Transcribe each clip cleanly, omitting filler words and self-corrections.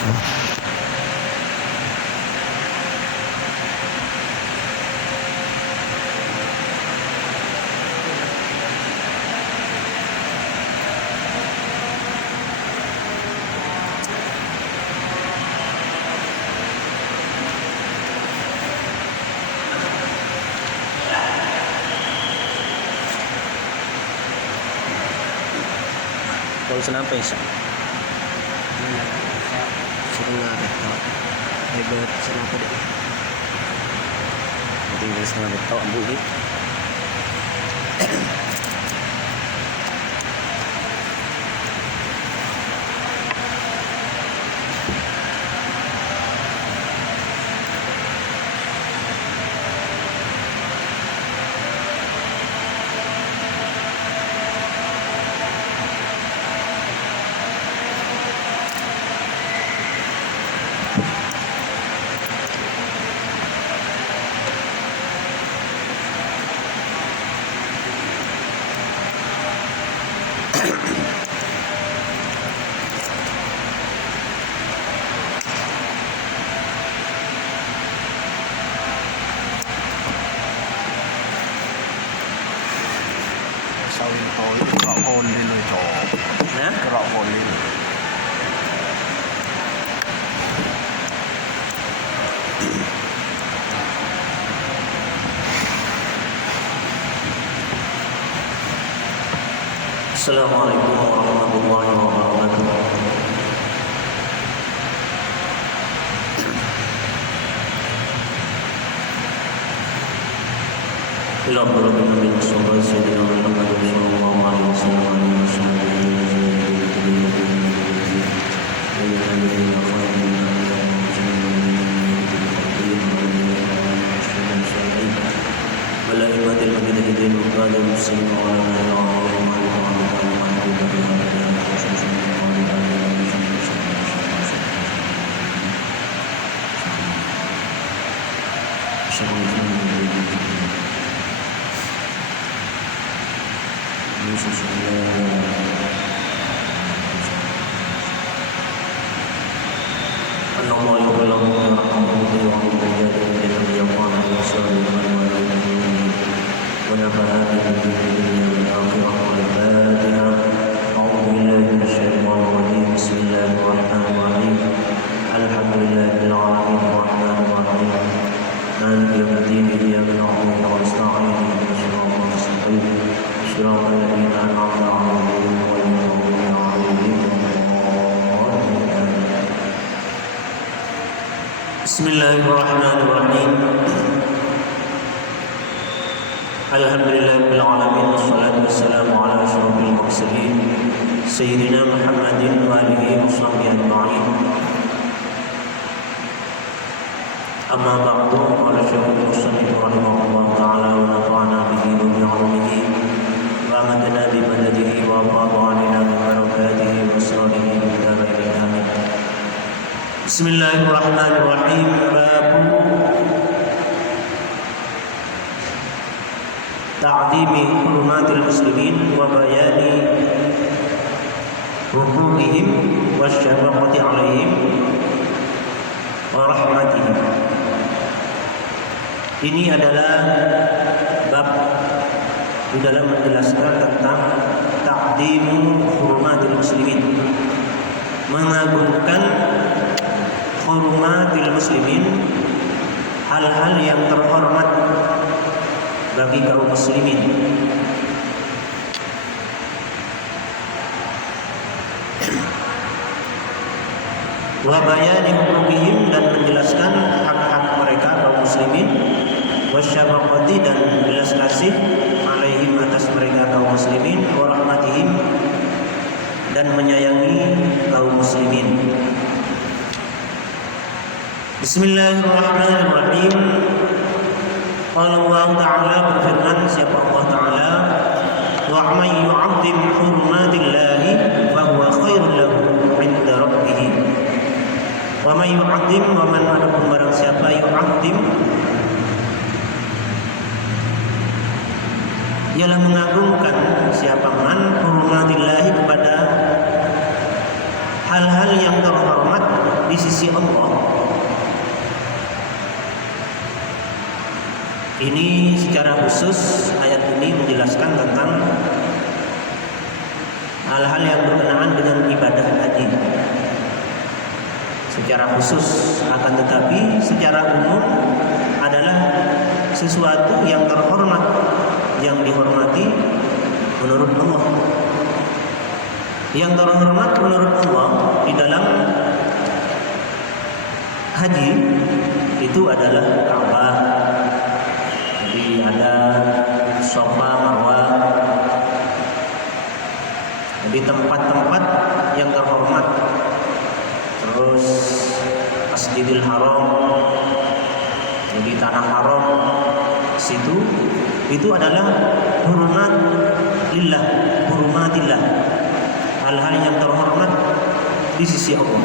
Pausan apa isa? Setengah betul. Hebat kenapa deh? Tinggal setengah betul ang buhit. Sawin tol, kerakon din ito. Na? Kerakon din. Assalamualaikum warahmatullahi wabarakatuh. Ila qulubi min sallallahu sayyidina Muhammad sallallahu alaihi wasallam Bismillahirrahmanirrahim. Alhamdulillahirabbil alamin wassalatu wassalamu ala asyrofil mursalin sayyidina Muhammadin wa alihi washabbihi ajma'in. Amma ba'du, qala Syekhul Musannif rahimahullah ta'ala wa nafa'ana bihi wa bi'ulumihi wa amadna bi madadihi wa afada 'alaina bi barakatihi wa asrarihi wa tabi'in amin. Bismillahirrahmanirrahim. Babu ta'dimi hurumatil muslimin wa bayani huquqihim wa syafaqati 'alaihim wa rahmatihim. Ini adalah bab di dalam menjelaskan tentang ta'dimu hurumatil muslimin, mengagungkan hurumatil muslimin, hal-hal yang terhormat bagi kaum muslimin. Wa bayani huquqihim, dan menjelaskan hak-hak mereka kaum muslimin. Wa syafaqati, dan belas kasih alaihim, atas mereka kaum muslimin. Wa rahmatihim, dan menyayangi kaum muslimin. Bismillahirrahmanirrahim. Allah Ta'ala berfirman, siapa Allah Ta'ala, wa man yu'azzim hurmatillahi fa huwa khairun lahu 'inda rabbih. Wa man yu'azzim, wa man, adapun barang siapa yu'azzim, ialah mengagungkan, siapa man hurmatillahi, kepada hal-hal yang terhormat di sisi Allah. Ini secara khusus ayat ini menjelaskan tentang hal-hal yang berkenaan dengan ibadah haji secara khusus, akan tetapi secara umum adalah sesuatu yang terhormat, yang dihormati menurut Allah. Yang terhormat menurut Allah di dalam haji itu adalah Ka'bah. Jadi ada Safa, Marwah. Jadi tempat-tempat yang terhormat. Terus Masjidil Haram, jadi tanah haram situ, itu adalah hurmat lillah, hurmatillah, hal-hal yang terhormat di sisi Allah.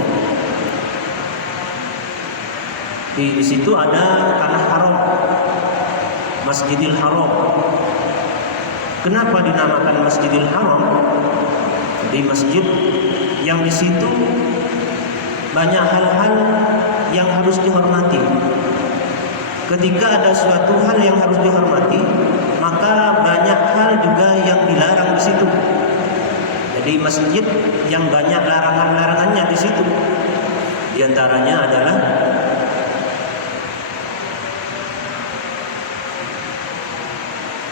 Di situ ada tanah haram, Masjidil Haram. Kenapa dinamakan Masjidil Haram? Jadi masjid yang di situ banyak hal-hal yang harus dihormati. Ketika ada suatu hal yang harus dihormati, maka banyak hal juga yang dilarang di situ. Jadi masjid yang banyak larangan-larangannya di situ. Di antaranya adalah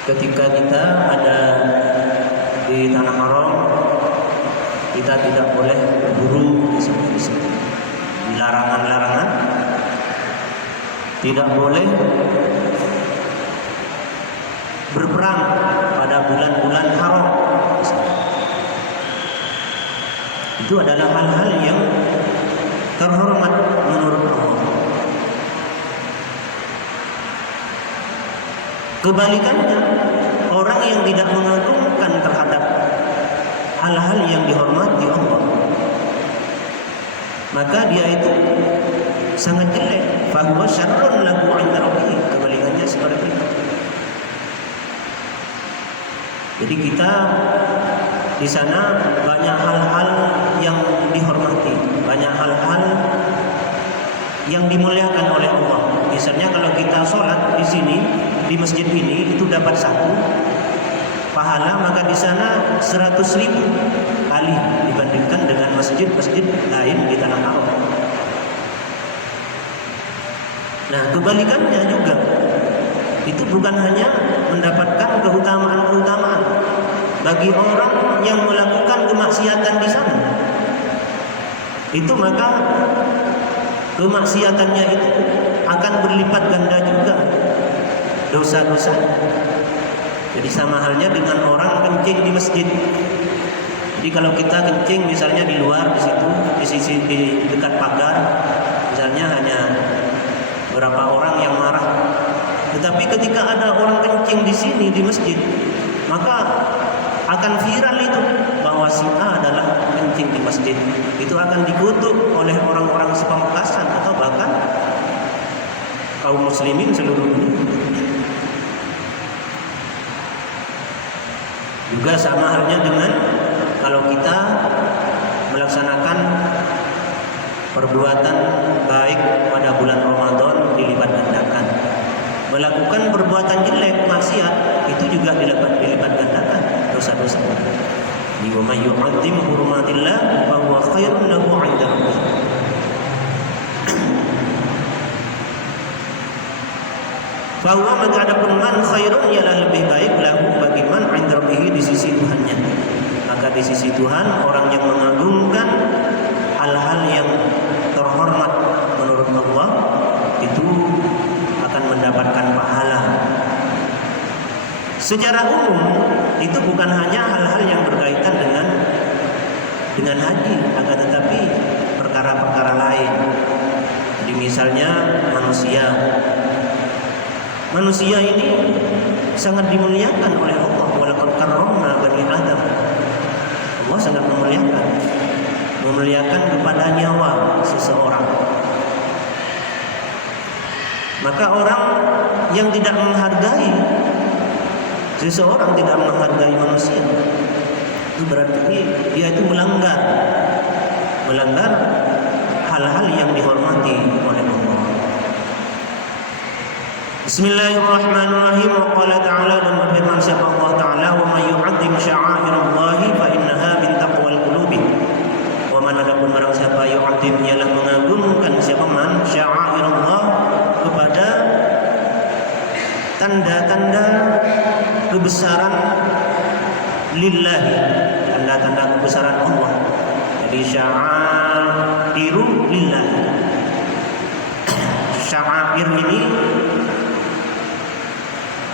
ketika kita ada di tanah haram, kita tidak boleh berburu di situ. Larangan-larangan, tidak boleh berperang pada bulan-bulan haram. Itu adalah hal-hal yang terhormat menurut Allah. Kebalikannya, orang yang tidak mengagungkan terhadap hal-hal yang dihormati Allah, maka dia itu sangat jelek. Fahuwa syarrun lahu 'inda rabbih. Kebalikannya seperti itu. Jadi kita di sana banyak hal-hal yang dihormati, banyak hal-hal yang dimuliakan oleh Allah. Misalnya kalau kita sholat di sini, di masjid ini, itu dapat 1 pahala, maka di sana 100.000 kali dibandingkan dengan masjid-masjid lain di tanah haram. Nah, kebalikannya juga, itu bukan hanya mendapatkan keutamaan-keutamaan bagi orang yang melakukan kemaksiatan di sana. Itu maka kemaksiatannya itu akan berlipat ganda juga dosa-dosa. Jadi sama halnya dengan orang kencing di masjid. Jadi kalau kita kencing misalnya di luar di situ, di sisi di dekat pagar, misalnya hanya berapa orang yang marah. Tetapi ketika ada orang kencing di sini di masjid, maka akan viral itu bahwa si A adalah kencing di masjid. Itu akan dikutuk oleh orang-orang sepamekasan atau bahkan kaum muslimin seluruh dunia. Juga sama halnya dengan kalau kita melaksanakan perbuatan baik pada bulan Ramadan dilipat gandakan. Melakukan perbuatan jelek, maksiat, itu juga dilipat gandakan dosa-dosa. Wa may yu'azzim hurumatillah fa huwa khairun lahu 'inda rabbih. Bahwa maka adapun man khairun ialah lebih baik lahu bagi man 'inda rabbih di sisi Tuhannya. Maka di sisi Tuhan orang yang mengagungkan hal-hal yang terhormat menurut Allah itu akan mendapatkan pahala. Secara umum itu bukan hanya hal-hal yang berkaitan dengan haji, akan tetapi perkara-perkara lain. Jadi misalnya manusia ini sangat dimuliakan oleh Allah. Walaqad karramna bani Adam. Allah sangat memuliakan kepada nyawa seseorang. Maka orang yang tidak menghargai seseorang, tidak menghargai manusia, itu berarti dia itu melanggar hal-hal yang dihormati oleh Allah. Bismillahirrahmanirrahim. Wa qala ta'ala, dan berfirman siapa Allah Ta'ala, wa may yu'azzim sya'airallahi fa innaha min taqwal qulubi. Wa man, adapun barang siapa yu'azzim, ialah mengagungkan siapa man sya'airallah, kepada tanda-tanda kebesaran lillahi, tanda-tanda kebesaran Allah. Jadi sya'airu lillahi. Sya'air ini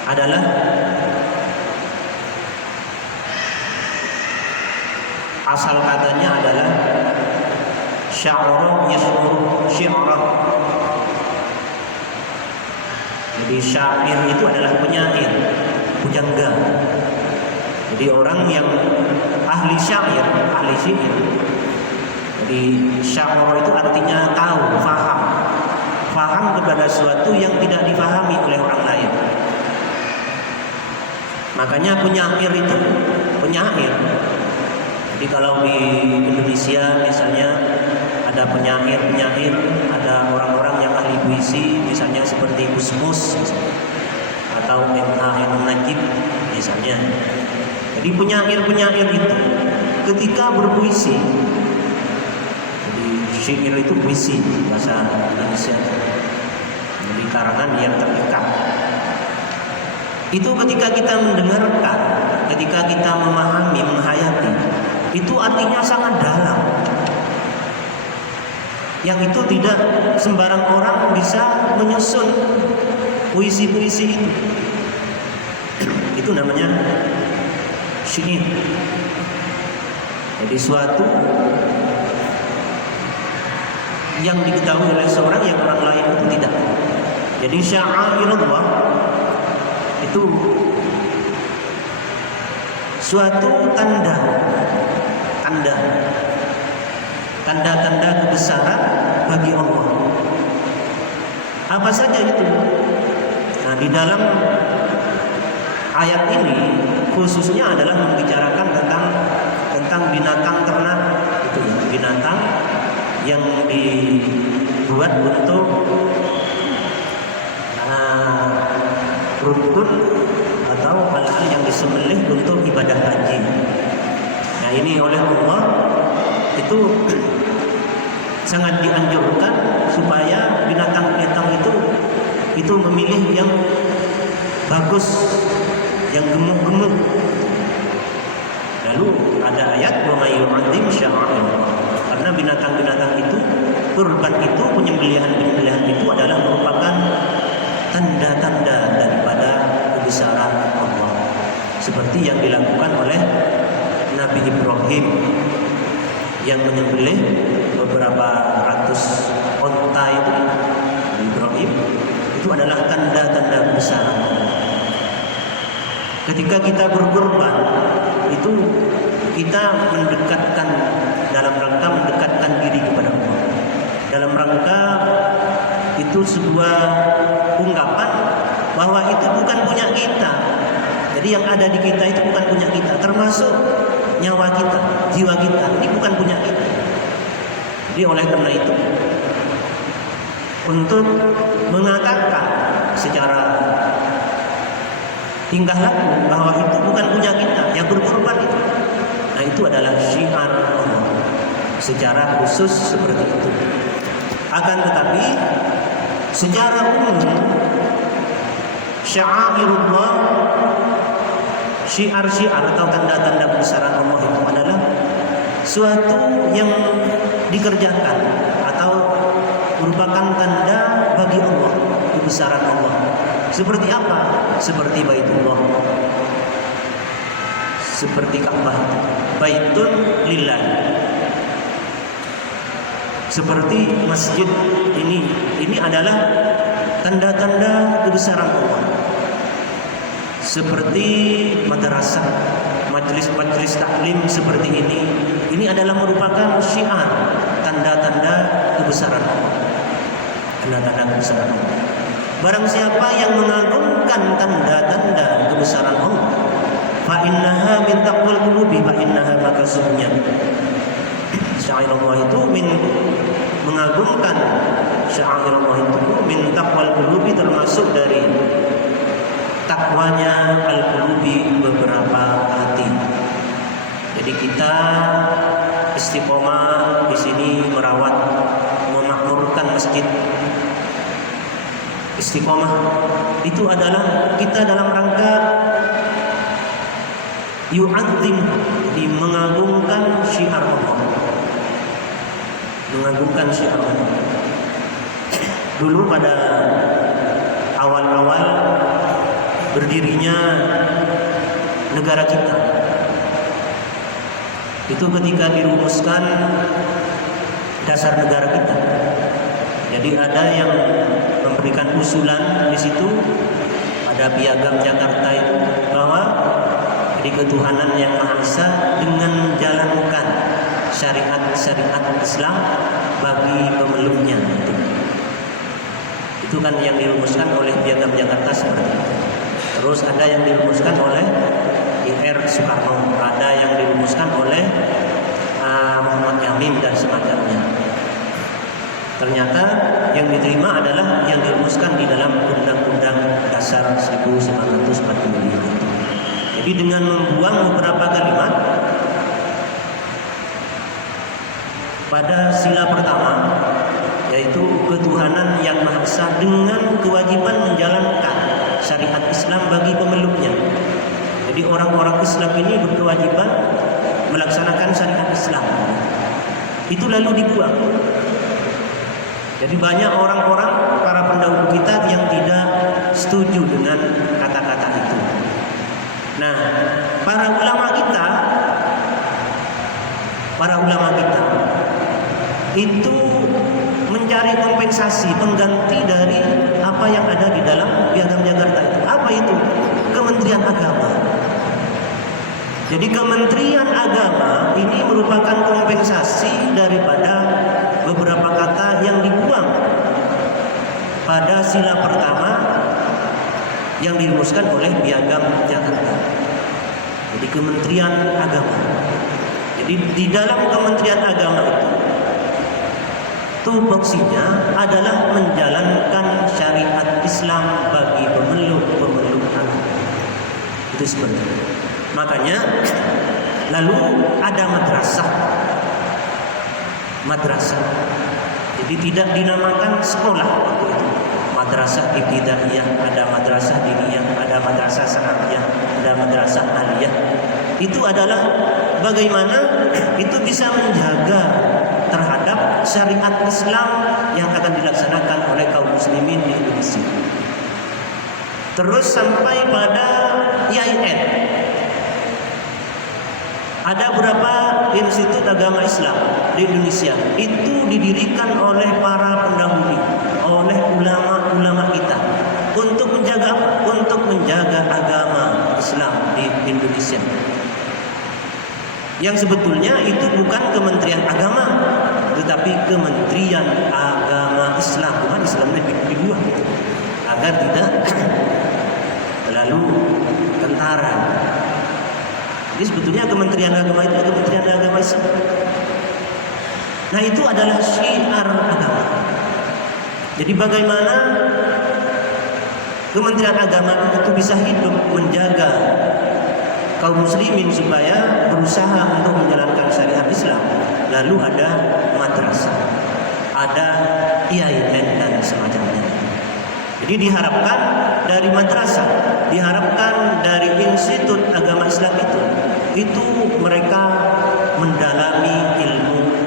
adalah asal katanya adalah sya'ara yash'uru syi'ra. Jadi syair itu adalah penyair, pujangga. Jadi orang yang ahli syair, ahli syair. Jadi sya'ara itu artinya tahu, faham kepada sesuatu yang tidak dipahami oleh orang lain. Makanya penyair itu penyair. Jadi kalau di Indonesia misalnya ada penyair, ada orang-orang yang ahli puisi, misalnya seperti Gusmus atau M.A.N. Najib misalnya. Jadi penyair itu ketika berpuisi, jadi syair itu puisi bahasa Indonesia. Jadi karangan yang terikat. Itu ketika kita mendengarkan, ketika kita memahami, menghayati, itu artinya sangat dalam. Yang itu tidak sembarang orang bisa menyusun puisi-puisi itu. Itu namanya syair. Jadi suatu yang diketahui oleh seorang yang orang lain itu tidak. Jadi sya'airullah itu suatu tanda-tanda kebesaran bagi Allah. Apa saja itu? Nah, di dalam ayat ini khususnya adalah membicarakan tentang binatang ternak, itu binatang yang dibuat untuk rukun atau hal-hal yang disembelih untuk ibadah haji. Nah, ini oleh Allah itu sangat dianjurkan supaya binatang-binatang itu memilih yang bagus, yang gemuk-gemuk. Lalu ada ayat wa may yu'azzim sya'airallah. Karena binatang-binatang itu, kurban itu, penyembelihan itu adalah merupakan tanda-tanda daripada kebesaran Allah. Seperti yang dilakukan oleh Nabi Ibrahim yang menyembelih beberapa ratus onta itu. Ibrahim itu adalah tanda-tanda kebesaran Allah. Ketika kita berkorban itu kita mendekatkan, dalam rangka mendekatkan diri kepada Allah. Dalam rangka itu sebuah ungkapan bahwa itu bukan punya kita. Jadi yang ada di kita itu bukan punya kita, termasuk nyawa kita, jiwa kita. Ini bukan punya kita. Jadi oleh karena itu, untuk mengatakan secara tingkah laku bahwa itu bukan punya kita, yang berkorban itu, nah itu adalah syiar Allah secara khusus seperti itu. Akan tetapi secara umum sya'airullah, syiar-syiar atau tanda-tanda kebesaran Allah itu adalah suatu yang dikerjakan atau merupakan tanda bagi Allah, kebesaran Allah. Seperti apa? Seperti Baitullah, seperti Ka'bah, Baitun lillah. Seperti masjid ini adalah tanda-tanda kebesaran Allah. Seperti madrasah, majelis-majelis taklim seperti ini adalah merupakan syiar, tanda-tanda kebesaran Allah. Tanda-tanda kebesaran Allah. Barang siapa yang mengagungkan tanda-tanda kebesaran Allah, fa innaha min taqwal qulubi, fa innaha, maka sesungguhnya syair Allah itu mengagungkan sya'airallah itu min taqwal qulubi, termasuk dari takwanya al-qulubi, beberapa hati. Jadi kita istiqomah di sini merawat, memakmurkan masjid. Istiqomah itu adalah kita dalam rangka yu'adzim, di mengagungkan syiar Allah. Mengagungkan syiar Allah. Dulu pada awal-awal berdirinya negara kita, itu ketika dirumuskan dasar negara kita. Jadi ada yang memberikan usulan di situ, ada Piagam Jakarta itu, bahwa di ketuhanan yang Maha Esa dengan menjalankan syariat-syariat Islam bagi pemeluknya. Itu kan yang dirumuskan oleh Piagam Jakarta seperti itu. Terus ada yang dirumuskan oleh I.R. Soekarno, ada yang dirumuskan oleh Muhammad Yamin dan semacamnya. Ternyata yang diterima adalah yang dirumuskan di dalam Undang-Undang Dasar 1945. Jadi dengan membuang beberapa kalimat pada sila pertama, yaitu ketuhanan yang Maha Esa dengan kewajiban menjalankan syariat Islam bagi pemeluknya. Jadi orang-orang Islam ini berkewajiban melaksanakan syariat Islam. Itu lalu dibuang. Jadi banyak orang-orang, para pendahulu kita yang tidak setuju dengan kata-kata itu. Nah, para ulama kita itu mencari kompensasi, pengganti dari apa yang ada di dalam Piagam Jakarta itu. Apa itu? Kementerian Agama. Jadi Kementerian Agama ini merupakan kompensasi daripada beberapa kata yang dibuang pada sila pertama yang dirumuskan oleh Piagam Jakarta. Jadi Kementerian Agama. Jadi di dalam Kementerian Agama itu tupoksinya adalah menjalankan syariat Islam bagi pemeluk agama. Itu seperti itu. Makanya lalu ada madrasah. Jadi tidak dinamakan sekolah waktu itu. Madrasah ibtidaiyah, ada madrasah diniyah, ada madrasah sanawiyah, ada madrasah aliyah. Itu adalah bagaimana itu bisa menjaga terhadap syariat Islam yang akan dilaksanakan oleh kaum muslimin di Indonesia. Terus sampai pada IAIN. Ada beberapa institut agama Islam di Indonesia. Itu didirikan oleh para pendahulu, oleh ulama-ulama kita untuk menjaga agama Islam di Indonesia. Yang sebetulnya itu bukan Kementerian Agama, tetapi Kementerian Agama Islam. Bukan Islamnya dibuang agar tidak terlalu kentara. Jadi sebetulnya Kementerian Agama itu Kementerian Agama Islam. Nah, itu adalah syiar agama. Jadi bagaimana Kementerian Agama itu bisa hidup menjaga kaum muslimin supaya berusaha untuk menjalankan syariat Islam. Lalu ada madrasah, ada IAIN dan semacamnya. Jadi diharapkan dari madrasah, diharapkan dari institut agama Islam itu mereka mendalami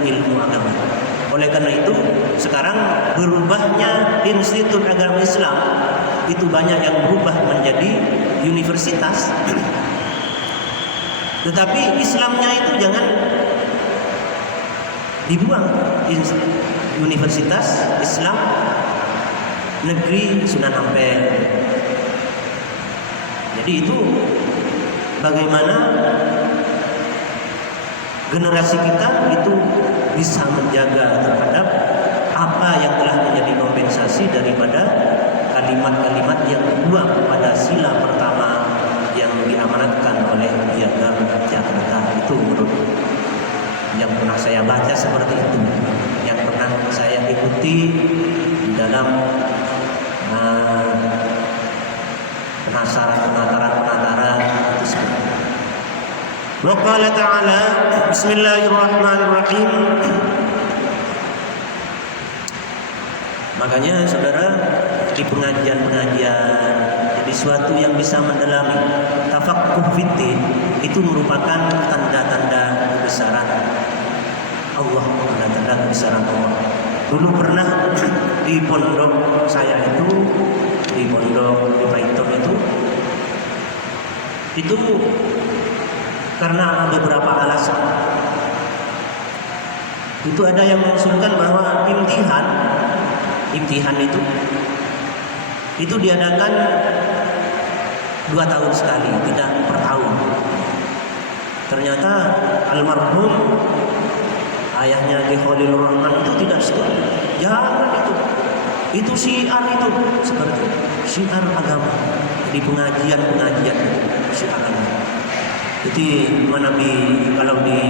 ilmu agama. Oleh karena itu sekarang berubahnya institut agama Islam itu banyak yang berubah menjadi universitas. Tetapi Islamnya itu jangan dibuang. Universitas Islam Negeri Sunan Ampel. Jadi itu bagaimana generasi kita itu bisa menjaga terhadap apa yang telah menjadi kompensasi daripada kalimat-kalimat yang dibuang pada sila pertama yang diamanatkan oleh Piagam Jakarta. Itu menurut yang pernah saya baca seperti itu, yang pernah saya ikuti dalam penataran itu seperti. Wa qala ta'ala bismillahirrahmanirrahim. Makanya saudara, di pengajian-pengajian, jadi suatu yang bisa mendalami tafaqquh fiddin itu merupakan tanda-tanda kebesaran Allah, tanda-tanda kebesaran Allah. Dulu pernah di pondok saya itu, di pondok di Paiton itu karena beberapa alasan. Itu ada yang mengusulkan bahwa imtihan itu diadakan 2 tahun sekali, tidak per tahun. Ternyata almarhum ayahnya Ki Khalilur Rahman itu tidak setuju. Jangan itu syiar, itu seperti syiar agama di pengajian syiar agama. Jadi kalau di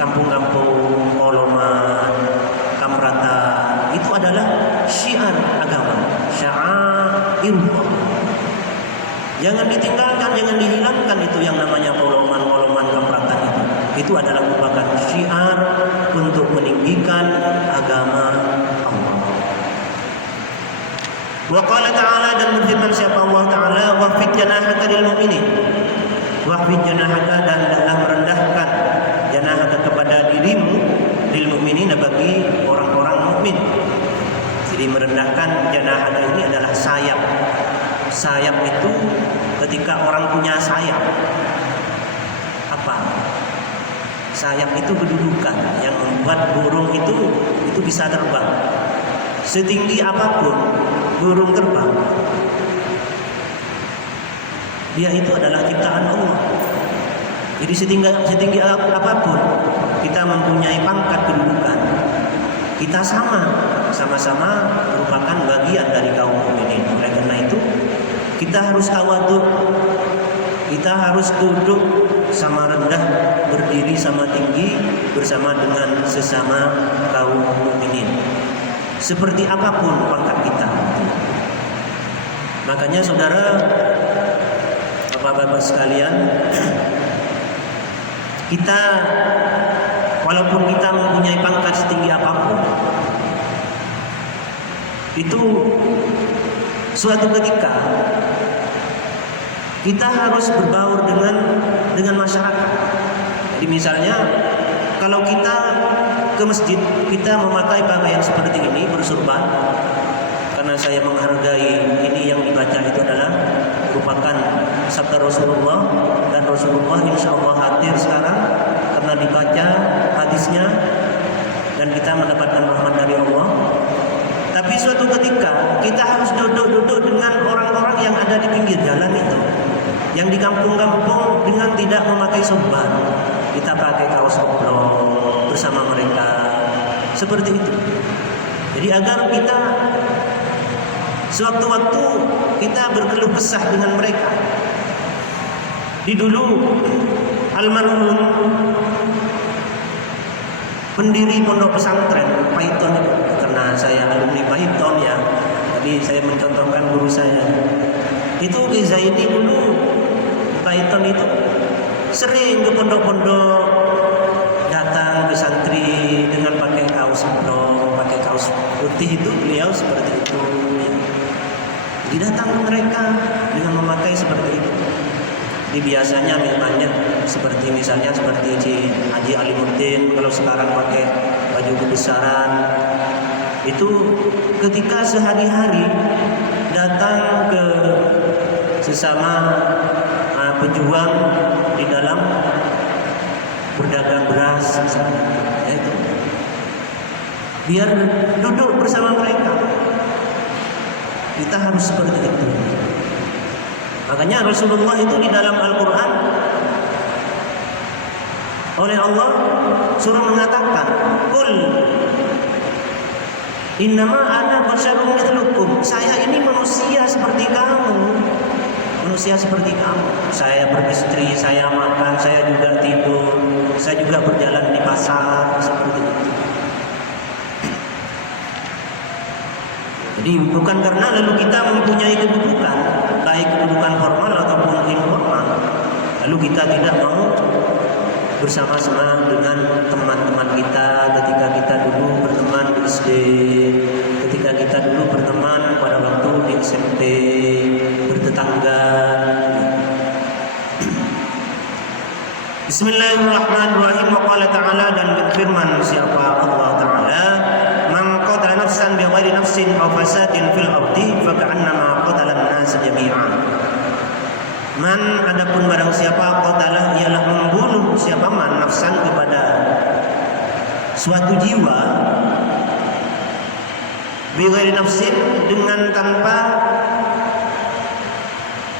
kampung-kampung Koloman, Kamrata itu adalah syiar agama, sya'airullah. Jangan ditinggalkan, jangan dihilangkan itu yang namanya Koloman, Kamrata itu. Itu adalah merupakan syiar untuk meninggikan agama Allah. Wa qala ta'ala, dan berfirman siapa Allah Ta'ala, wa fid janahaka lil mu'minin. Wahfid janahaka, dan hendaklah merendahkan janahaka kepada dirimu lil mu'minin, bagi orang-orang mukmin. Jadi merendahkan janahaka ini adalah sayap. Sayap itu ketika orang punya sayap, apa? Sayap itu kedudukan yang membuat burung itu bisa terbang. Setinggi apapun burung terbang, dia itu adalah ciptaan Allah. Jadi setinggi apapun kita mempunyai pangkat kedudukan, kita sama-sama merupakan bagian dari kaum mukminin. Oleh karena itu kita harus tawadhu, kita harus duduk sama rendah, berdiri sama tinggi bersama dengan sesama kaum mukminin. Seperti apapun pangkat kita. Makanya saudara, Bapak-bapak sekalian, kita walaupun kita mempunyai pangkat setinggi apapun, itu suatu ketika kita harus berbaur dengan masyarakat. Jadi misalnya kalau kita ke masjid, kita memakai pakaian seperti ini, bersurban, karena saya menghargai ini yang dibaca itu adalah merupakan sabda Rasulullah, dan Rasulullah insya Allah hadir sekarang karena dibaca hadisnya dan kita mendapatkan rahmat dari Allah. Tapi suatu ketika kita harus duduk dengan orang-orang yang ada di pinggir jalan itu, yang di kampung-kampung, dengan tidak memakai sorban, kita pakai kaos oblong bersama mereka, seperti itu. Jadi agar kita sewaktu-waktu kita berkeluh kesah dengan mereka. Di dulu almarhum pendiri pondok pesantren Paiton, karena saya alumni Paiton ya, jadi saya mencontohkan guru saya. Itu Ki Zaidi dulu Paiton itu sering ke pondok-pondok, datang ke santri dengan pakai kaos oblong, pakai kaos putih, itu beliau seperti itu. Jadi datang ke mereka dengan memakai seperti itu. Jadi biasanya memangnya seperti misalnya seperti Haji Alimuddin, kalau sekarang pakai baju kebesaran, itu ketika sehari-hari datang ke sesama pejuang di dalam berdagang beras, misalnya, ya itu, biar duduk bersama mereka. Kita harus seperti itu. Makanya Rasulullah itu di dalam Al-Quran oleh Allah suruh mengatakan, "Qul innama ana basyarun mithlukum." Saya ini manusia seperti kamu. Manusia seperti kamu. Saya beristri, saya makan, saya juga tidur, saya juga berjalan di pasar, seperti itu. Jadi bukan karena lalu kita mempunyai kedudukan, baik kedudukan formal ataupun informal, lalu kita tidak mau bersama-sama dengan teman-teman kita ketika kita dulu berteman di SD, ketika kita dulu berteman pada waktu di SMP, bertetangga. Bismillahirrahmanirrahim. Wa qala ta'ala, dan berfirman siapa Allah Ta'ala, man qatala nafsan bighairi nafsin aw fasadin fil ardi faka'annama qatala an-nas jami'an. Man, adapun barang siapa qatala, ialah membunuh siapa man nafsan kepada suatu jiwa, bighairi nafsin, dengan tanpa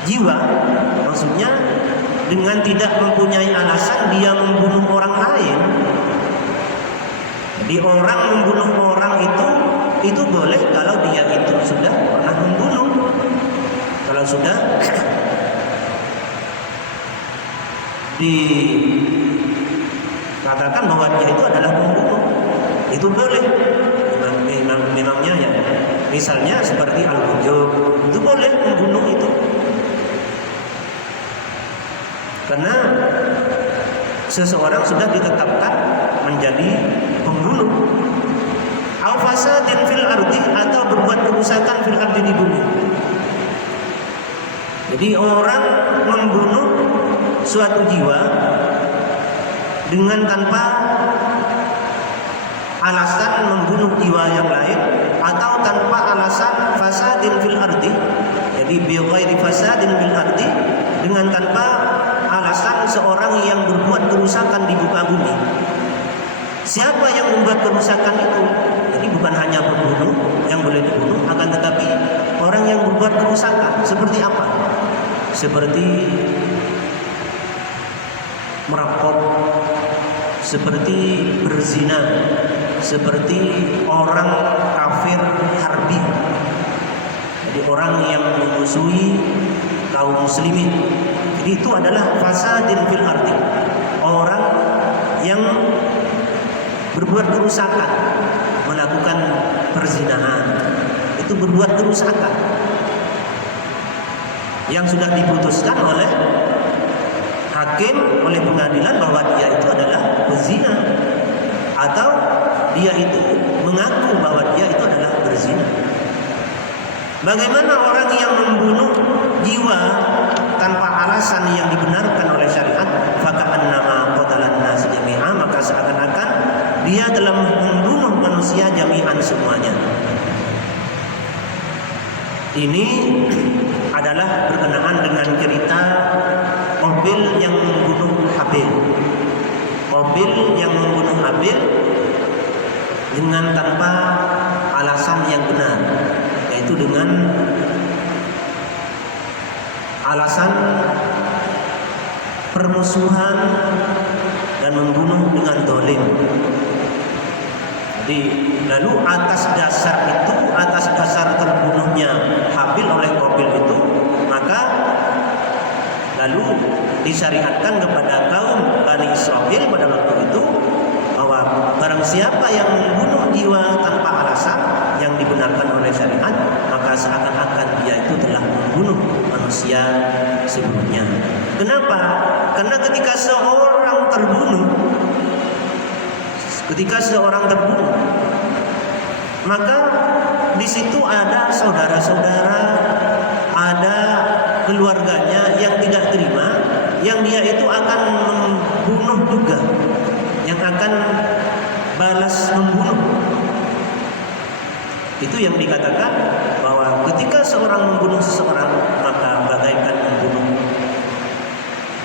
jiwa, maksudnya dengan tidak mempunyai alasan dia membunuh orang lain. Jadi orang membunuh orang itu boleh kalau dia itu sudah pernah membunuh. Kalau sudah dikatakan bahwa dia itu adalah pembunuh, itu boleh. Memangnya ya, misalnya seperti al-hujub, itu boleh membunuh itu, karena seseorang sudah ditetapkan menjadi pembunuh. Au fasadin fil ardi, atau berbuat kerusakan fil ardi, di bumi. Jadi orang membunuh suatu jiwa dengan tanpa alasan membunuh jiwa yang lain, atau tanpa alasan fasadin fil ardi, jadi bighairi fasadin fil ardi, dengan tanpa alasan seorang yang berbuat kerusakan di muka bumi. Siapa yang membuat kerusakan itu? Jadi bukan hanya pembunuh yang boleh dibunuh, akan tetapi orang yang berbuat kerusakan. Seperti apa? Seperti merampok, seperti berzina, seperti orang kafir harbi, jadi orang yang memusuhi kaum muslimin. Jadi itu adalah fasadin fil ardi, orang yang berbuat kerusakan, melakukan perzinahan, itu berbuat kerusakan yang sudah diputuskan oleh hakim, oleh pengadilan, bahwa dia itu adalah berzina, atau dia itu mengaku bahwa dia itu adalah berzina. Bagaimana orang yang membunuh jiwa tanpa alasan yang dibenarkan oleh syariat, faka'annama qatalan nas jami'a, maka seakan-akan dia telah membunuh manusia jami'an semuanya. Ini adalah berkenaan dengan cerita Qabil yang membunuh Habil. Qabil yang membunuh Habil dengan tanpa alasan yang benar, yaitu dengan alasan permusuhan dan membunuh dengan dolim. Jadi lalu atas dasar terbunuhnya Habil oleh Qabil itu, maka lalu disyariatkan kepada kaum Bani Israil pada waktu itu bahwa barang siapa yang membunuh jiwa tanpa alasan yang dibenarkan oleh syariat, maka seakan-akan dia itu telah membunuh manusia sebelumnya. Kenapa? Karena ketika seorang terbunuh, maka di situ ada saudara-saudara, ada keluarganya yang tidak terima, yang dia itu akan membunuh juga, yang akan balas membunuh. Itu yang dikatakan bahwa ketika seorang membunuh seseorang, maka bagaikan membunuh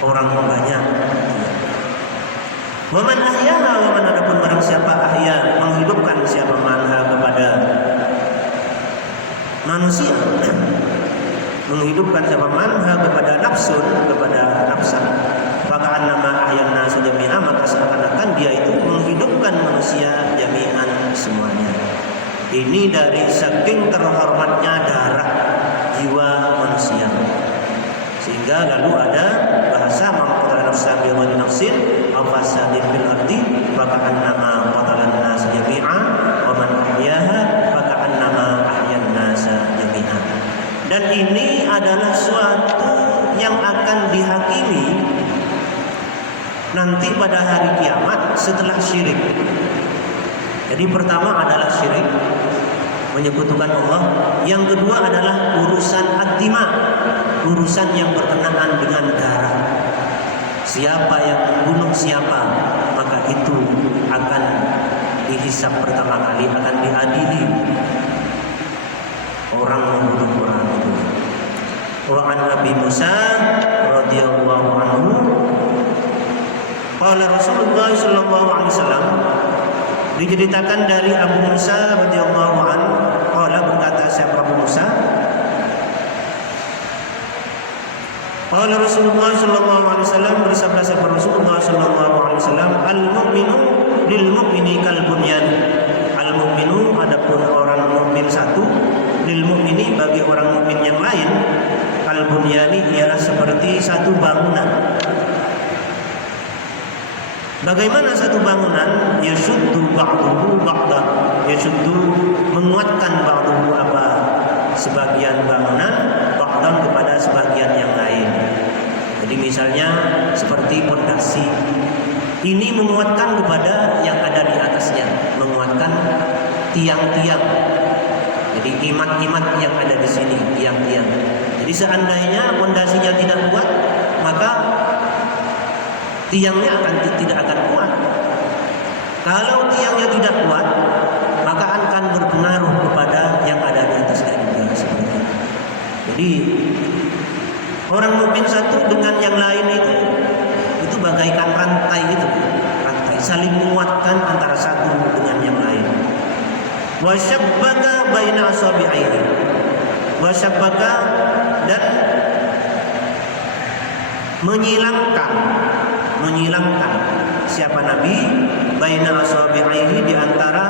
orang banyak. Wa man ahyaha, wa man, adapun barang siapa ahya, menghidupkan siapa manha kepada manusia, menghidupkan siapa manha kepada nafsun, kepada nafsan, maka annama ahyan nasu jami'a, maka seakan-akan dia itu menghidupkan manusia jami'an semuanya. Ini dari saking terhormatnya darah jiwa manusia, sehingga lalu ada bahasa maqtala nafsan bi ghairi nafsin aw fasadin fil ardi faka'annama qatalan nas jami'a wa man ahyaha faka'annama ahyan nanti pada hari kiamat setelah syirik. Jadi pertama adalah syirik, menyekutukan Allah. Yang kedua adalah urusan ad-dima, urusan yang berkenaan dengan darah. Siapa yang membunuh siapa, maka itu akan dihisab pertama kali, akan diadili orang membunuh orang itu. Wa an Nabi Musa radhiyallahu anhu qala Rasulullah sallallahu alaihi wasallam, diceritakan dari Abu Musa radhiyallahu anhu, qala, berkata siapa Abu Musa, qala Rasulullah sallallahu alaihi wasallam, bersabda siapa Rasulullah sallallahu alaihi wasallam, al-mu'minu lil mu'mini kal bunyan. Al-mu'minu, adapun orang mukmin satu, lil mu'mini, bagi orang mukmin yang lain, kal bunyani, ialah seperti satu bangunan. Bagaimana satu bangunan? Yashuddu ba'duhu ba'da, yashuddu, menguatkan ba'duhu, apa, sebagian bangunan, ba'dan, kepada sebagian yang lain. Jadi misalnya seperti pondasi, ini menguatkan kepada yang ada di atasnya, menguatkan tiang-tiang. Jadi imat-imat yang ada di sini, tiang-tiang. Jadi seandainya pondasinya tidak kuat, maka tiangnya tidak akan kuat. Kalau tiangnya tidak kuat, maka akan berpengaruh kepada yang ada di atasnya juga, seperti itu. Jadi orang mukmin satu dengan yang lain itu bagaikan rantai, itu rantai saling menguatkan antara satu dengan yang lain. Wa syabbaka baina asabi'ihi, wa syabbaka, dan menyilangkan siapa Nabi, baina asabi'ihi, di antara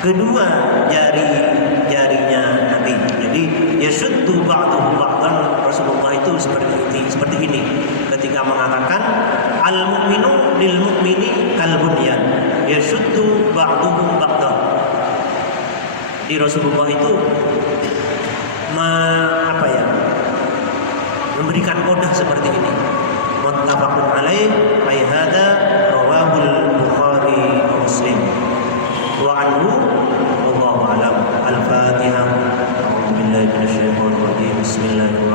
kedua jarinya Nabi. Jadi yashuddu ba'duhu ba'dan, Rasulullah itu seperti ini ketika mengatakan al-mu'minu lil mu'mini kal bunyan, yashuddu ba'duhu ba'dan. Di Rasulullah itu memberikan kodah seperti ini. Muttafaqun alaih, ay hadza rawahul Bukhari wa Muslim. Wa anhu wallahu a'lam. Al-Fatihah. A'udzu billahi minasyaitonir rajim. Bismillahirrahmanirrahim.